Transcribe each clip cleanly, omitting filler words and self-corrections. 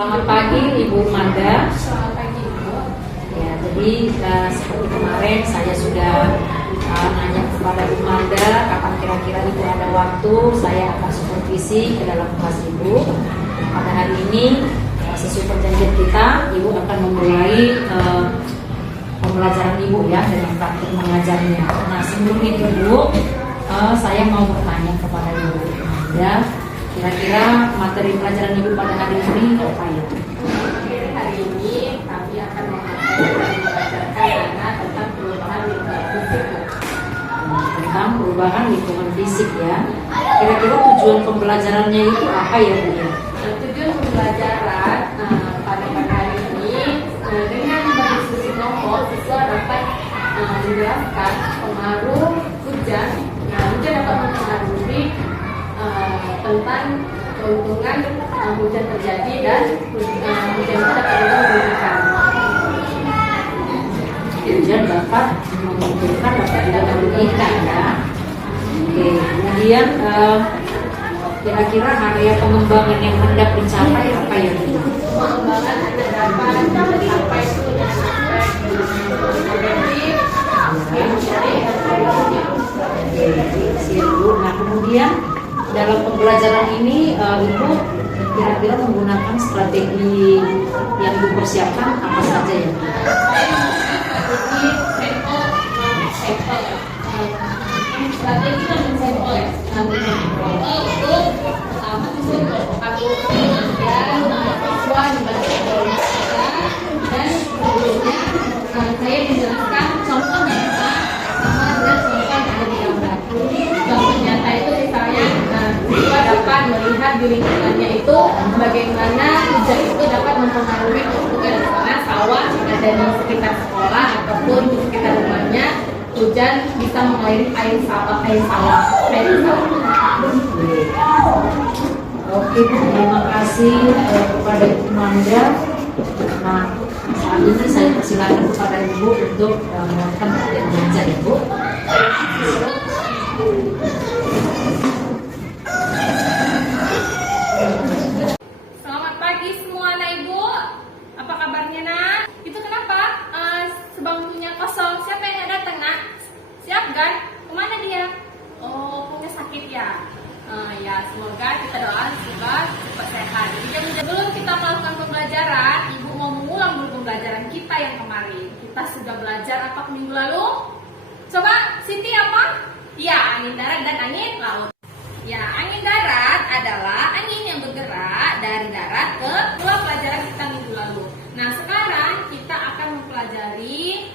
Selamat pagi Ibu Manda. Selamat pagi Ibu. Ya, jadi seperti kemarin saya sudah nanya kepada Ibu Manda kapan kira-kira Ibu ada waktu, saya akan supervisi ke dalam kelas Ibu. Pada hari ini sesuai perjanjian kita, Ibu akan memulai pembelajaran Ibu ya dengan praktik mengajarnya. Nah sebelum itu Ibu, saya mau bertanya kepada Ibu Manda. Kira-kira materi pelajaran Ibu pada hari ini apa ya? Hari ini kami akan mengajarkan anak tentang perubahan lingkungan fisik. Tentang perubahan lingkungan fisik ya. Kira-kira tujuan pembelajarannya itu apa ya Bu? Tujuan pembelajaran pada hari ini dengan berdiskusi kelompok siswa dapat menjelaskan pengaruh hujan. Hujan dapat mempengaruhi tentang keuntungan hujan terjadi dan hujan itu dapat juga merugikan. Hujan dapat menguntungkan, dapat juga merugikan ya. Oke, kemudian kira-kira area pengembangan yang hendak dicapai apa ya Bu? Pengembangan ada dapat mencapai Nah kemudian dalam pembelajaran ini Ibu kira-kira menggunakan strategi yang Ibu persiapkan apa saja ya? Strategi dan sampel ya. Untuk pertama itu aku dan siswa dan sebelumnya saya menjelaskan contoh nyata sama dengan contoh yang ada di gambar. Contoh nyata itu misalnya siswa dapat melihat di lingkungannya itu bagaimana hujan itu dapat mempengaruhi keuntungan di sana sawah ada di sekitar sekolah ataupun di sekitar rumahnya. Hujan bisa mengairi air sawah. Oke, terima kasih kepada Ibu Manda. Nah, saat ini saya persilakan kepada Ibu untuk melakukan praktek belajar Ibu. Selamat pagi semua anak Ibu. Apa kabarnya nak? Itu kenapa? Sebangkunya kosong. Siapa yang nggak datang nak? Siap kan? Kemana dia? Oh, punya sakit ya? Ya, semoga kita doa semoga cepat sehat. Jadi sebelum kita melakukan pembelajaran, Ibu mau mengulang dulu pembelajaran kita yang kemarin. Kita sudah belajar apa minggu lalu? Coba, Siti apa? Ya, angin darat dan angin laut. Ya, angin darat adalah angin yang bergerak dari darat ke luar pelajaran kita minggu lalu. Nah, sekarang kita akan mempelajari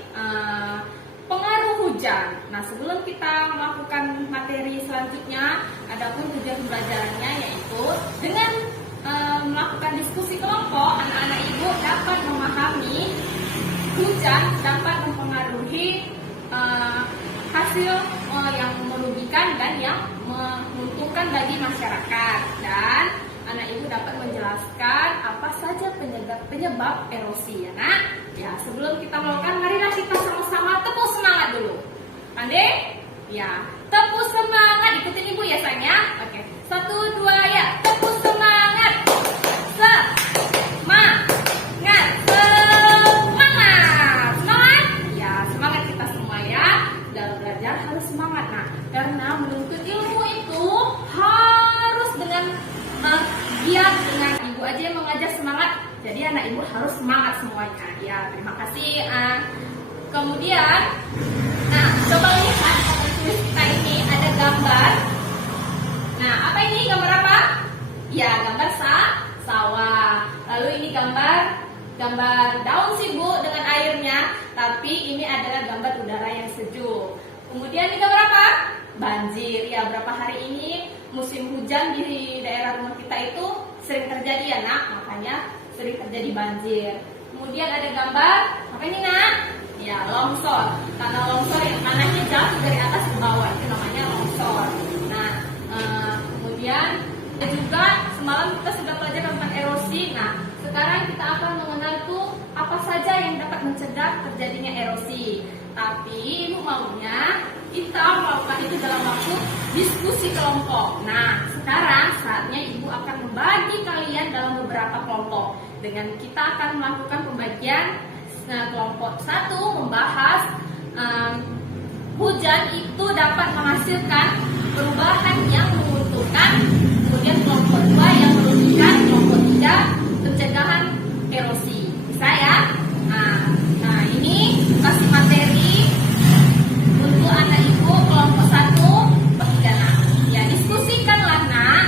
pengaruh hujan. Nah, sebelum kita melakukan materi selanjutnya, adapun tujuan pembelajarannya yaitu dengan melakukan diskusi kelompok, anak-anak Ibu dapat memahami hujan dapat mempengaruhi hasil yang merugikan dan yang menguntungkan bagi masyarakat, dan anak Ibu dapat menjelaskan apa saja penyebab erosi ya nak. Ya, sebelum kita melakukan, marilah kita sama-sama tepuk semangat dulu. Pandai? Ya, tepuk semangat. Ikutin Ibu ya sayang ya. Oke, 1, 2 ya. Tepuk semangat. Semangat. Semangat. Semangat. Ya, semangat kita semua ya. Dalam belajar harus semangat. Nah, karena menuntut ilmu itu harus dengan giat, dengan Ibu aja yang mengajar semangat. Jadi anak Ibu harus semangat semuanya. Ya, terima kasih. Kemudian, nah coba lihat tulis kita ini ada gambar. Nah, apa ini gambar apa? Ya, gambar sawah. Lalu ini gambar daun sih Bu dengan airnya. Tapi ini adalah gambar udara yang sejuk. Kemudian ini gambar apa? Banjir. Ya, berapa hari ini musim hujan di daerah rumah kita itu sering terjadi ya nak, makanya sering terjadi banjir. Kemudian ada gambar apa ini nak? Ya, longsor. Tanah longsor yang tanahnya jatuh dari atas ke bawah itu namanya longsor. Nah, kemudian ada juga semalam kita sudah belajar tentang erosi. Nah, sekarang kita akan mengenal tuh apa saja yang dapat mencegah terjadinya erosi. Tapi Ibu maunya kita melakukan itu dalam waktu diskusi kelompok. Nah, sekarang saatnya Ibu akan membagi kalian dalam beberapa kelompok. dengan kita akan melakukan pembagian. Kelompok 1 membahas hujan itu dapat menghasilkan perubahan yang menguntungkan. Kemudian kelompok 2 yang merugikan. Kelompok 3 pencegahan erosi. Bisa ya? Nah ini kasih materi untuk anak ibu kelompok 1 3 nak. Ya, diskusikanlah nak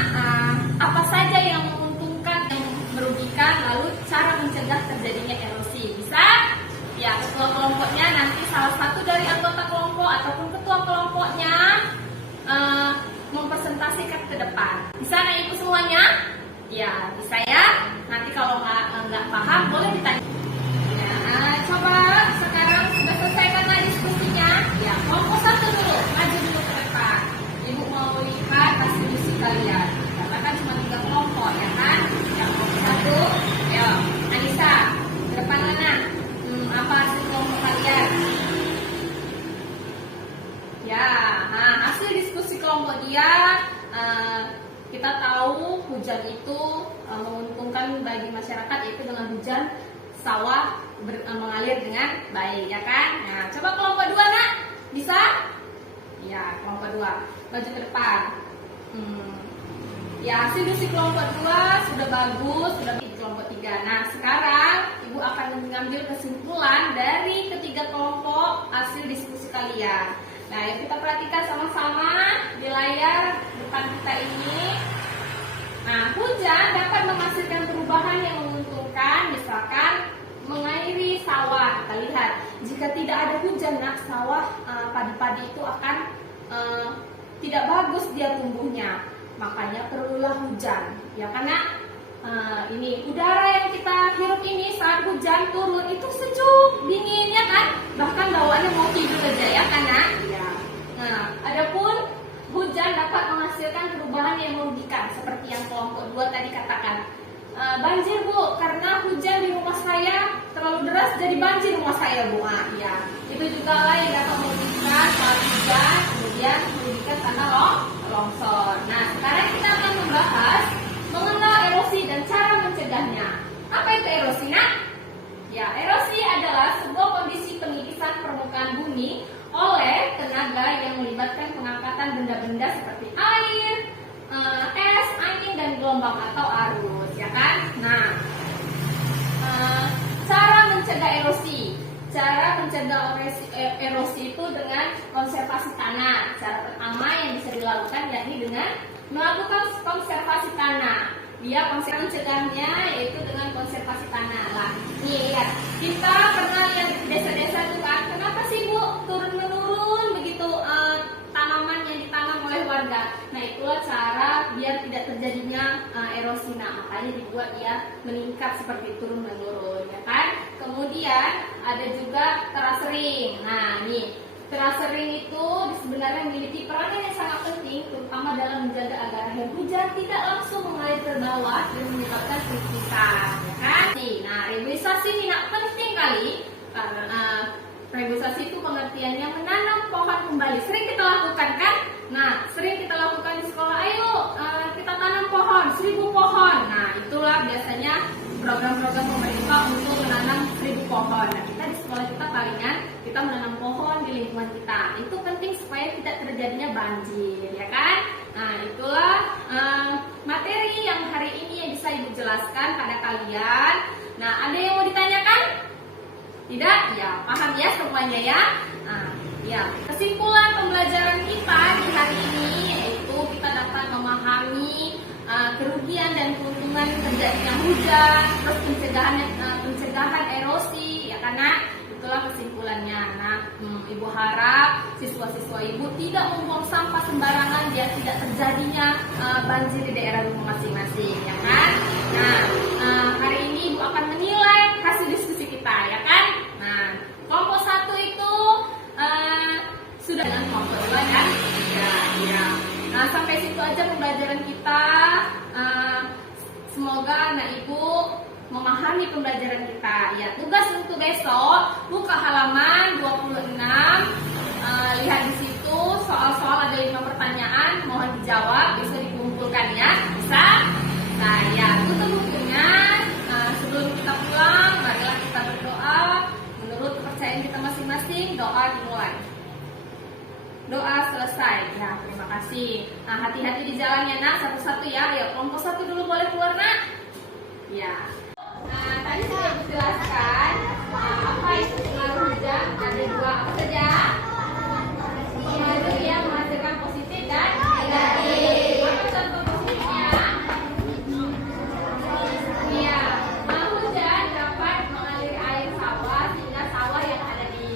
apa saja yang menguntungkan, yang merugikan, lalu cara mencegah terjadinya erosi. Bisa? Ya, ketua kelompoknya nanti salah satu dari anggota kelompok ataupun ketua kelompoknya mempresentasikan ke depan. Bisa nak ibu semuanya? Ya, bisa ya. Nanti kalau nggak paham boleh ditanya. Ya, coba sekarang sudah selesaikanlah diskusinya. Ya, kelompok 1 dulu, maju dulu ke depan. Ibu mau lihat hasil diskusi kalian. Karena kan cuma 3 kelompok, ya kan? Ya, kelompok 1, ya, Anissa, ke depan mana? Apa hasil kelompok kalian? Ya, nah hasil diskusi kelompok dia, kita tahu hujan itu menguntungkan bagi masyarakat, yaitu dengan hujan sawah mengalir dengan baik, ya kan? Nah, coba kelompok 2 nak, bisa? Ya, kelompok 2 maju ke depan. Ya, hasil diskusi kelompok 2 sudah bagus, sudah di kelompok 3. Nah, sekarang ibu akan mengambil kesimpulan dari ketiga kelompok hasil diskusi kalian. Nah, yuk kita perhatikan sama-sama di layar depan kita ini. Nah, hujan dapat menghasilkan perubahan yang menguntungkan, misalkan mengairi sawah. Kita lihat, jika tidak ada hujan, nak, sawah padi-padi itu akan tidak bagus dia tumbuhnya. Makanya perlulah hujan. Ya, karena ini udara yang kita hirup ini saat hujan turun itu sejuk, dingin, ya kan? Bahkan bawaannya mau tidur aja, ya kan, nak? Ya. Nah, adapun hujan dapat menghasilkan perubahan yang merugikan, seperti yang kelompok 2 tadi katakan. Banjir, Bu, karena hujan di rumah saya terlalu deras jadi banjir rumah saya, Bu. Ya, itu juga lah yang dapat merugikan saat hujan, kemudian merugikan karena longsor. Nah, sekarang kita akan membahas mengenal erosi dan cara mencegahnya. Apa itu erosi, nak? Ya, erosi adalah sebuah kondisi penipisan permukaan bumi oleh tenaga yang melibatkan pengangkatan benda-benda seperti air, es, angin, dan gelombang atau arus, ya kan? Nah, cara mencegah erosi. Cara mencegah erosi itu dengan konservasi tanah. Cara pertama yang bisa dilakukan yakni dengan melakukan konservasi tanah. Dia mencegahnya yaitu dengan konservasi tanah. Lah, nih lihat, kita pernah lihat di desa-desa itu kan, kenapa sih, Bu, turun-menurun begitu tanaman yang ditanam oleh warga. Nah, itulah cara biar tidak terjadinya erosi. Nah, makanya dibuat dia meningkat seperti turun-menurun, ya kan? Kemudian ada juga terasering. Nah, nih terasering itu sebenarnya memiliki peranan yang sangat penting, terutama dalam menjaga agar air hujan tidak langsung mengalir ke bawah dan menyebabkan penipisan, ya kan? Nah, reboisasi ini penting kali karena reboisasi itu pengertiannya menanam pohon kembali. Sering kita lakukan kan? Nah, sering kita lakukan di sekolah. Ayo kita tanam pohon, 1000 pohon. Nah, itulah biasanya program-program pemerintah untuk menanam 1000 pohon. Nah, kita di sekolah kita palingan kita menanam pohon di lingkungan kita. Itu penting supaya tidak terjadinya banjir, ya kan? Nah, itulah materi yang hari ini yang bisa Ibu jelaskan pada kalian. Nah, ada yang mau ditanyakan? Tidak? Ya, paham ya semuanya ya? Nah, ya, kesimpulan pembelajaran kita di hari ini yaitu kita dapat memahami kerugian dan keuntungan terjadinya hujan, terus pencegahan erosi, ya karena itulah kesimpulannya. Nah, Ibu harap siswa-siswa Ibu tidak membuang sampah sembarangan biar tidak terjadinya banjir di daerah rumah masing-masing, ya kan? Nah, hari ini Ibu akan menilai hasil diskusi kita, ya kan? Nah, kelompok 1 itu sudah dengan kelompok 2 kan? Ya. Nah, sampai situ aja pembelajaran kita. Semoga anak Ibu memahami pembelajaran kita. Ya, tugas untuk besok buka halaman 26. Lihat di situ soal-soal ada 5 pertanyaan, mohon dijawab, bisa dikumpulkan ya. Bisa? Nah, ya, tutup bukunya. Sebelum selesai. Ya, terima kasih. Nah, hati-hati di jalannya nak, satu-satu ya. Ayo, kelompok 1 dulu boleh keluar nak. Ya. Nah, tadi sudah dijelaskan apa itu pengaruh hujan. Ada 2 apa saja? Pengaruh yang menghasilkan positif dan negatif. Apa contoh positifnya? Iya, hujan dapat mengaliri air sawah sehingga sawah yang ada di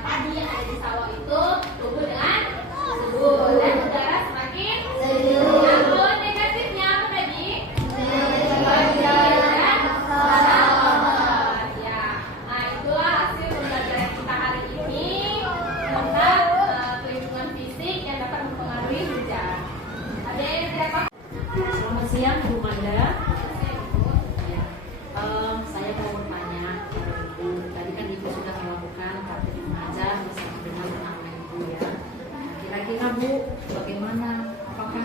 padi yang ada di sawah itu tumbuh dengan subur dan udara semakin sejuk. Namun negatifnya apa tadi? Banjir dan tanah. Ya, nah itulah hasil pembelajaran kita hari ini tentang pelindungan fisik yang dapat mempengaruhi hujan. Ada yang tidak paham? Selamat siang Bu Manda. Ya, saya mau bertanya kepada Ibu. Tadi kan Ibu sudah melakukan praktik mengajar bersama dengan anak Ibu ya. Kira-kira Bu, bagaimana? Apakah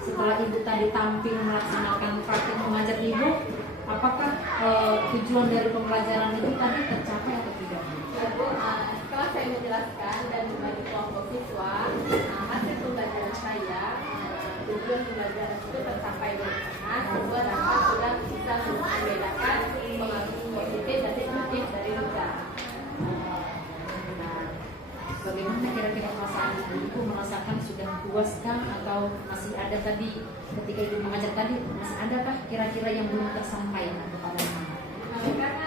setelah Ibu tadi tampil melaksanakan praktik mengajar Ibu, apakah tujuan dari pembelajaran itu tadi tercapai atau tidak Bu? Ya Bu, setelah saya menjelaskan dan berbagi kelompok siswa, hasil pembelajaran saya, tujuan pembelajaran itu tercapai karena siswa dapat sudah bisa membedakan pengaruh positif dan negatif dari hujan. Nah, bagaimana kira-kira perasaan Ibu merasakan sudah puaskah atau masih ada tadi ketika Ibu mengajar tadi masih adakah kira-kira yang belum tersampaikan kepada anak? Karena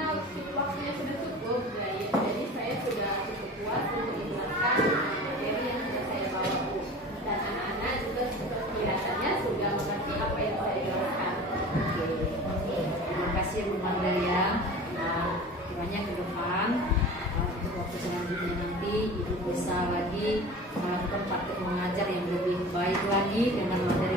waktunya sudah cukup, jadi saya sudah cukup puas untuk menjelaskan materi yang sudah saya bawa Bu. Dan anak-anak juga kelihatannya sudah mengerti apa yang saya jelaskan. Oke, terima kasih Bu Manda ya. Nah, kiranya ke depan untuk waktu selanjutnya nanti Ibu bisa lagi melakukan praktek mengajar yang lebih baik lagi dengan materi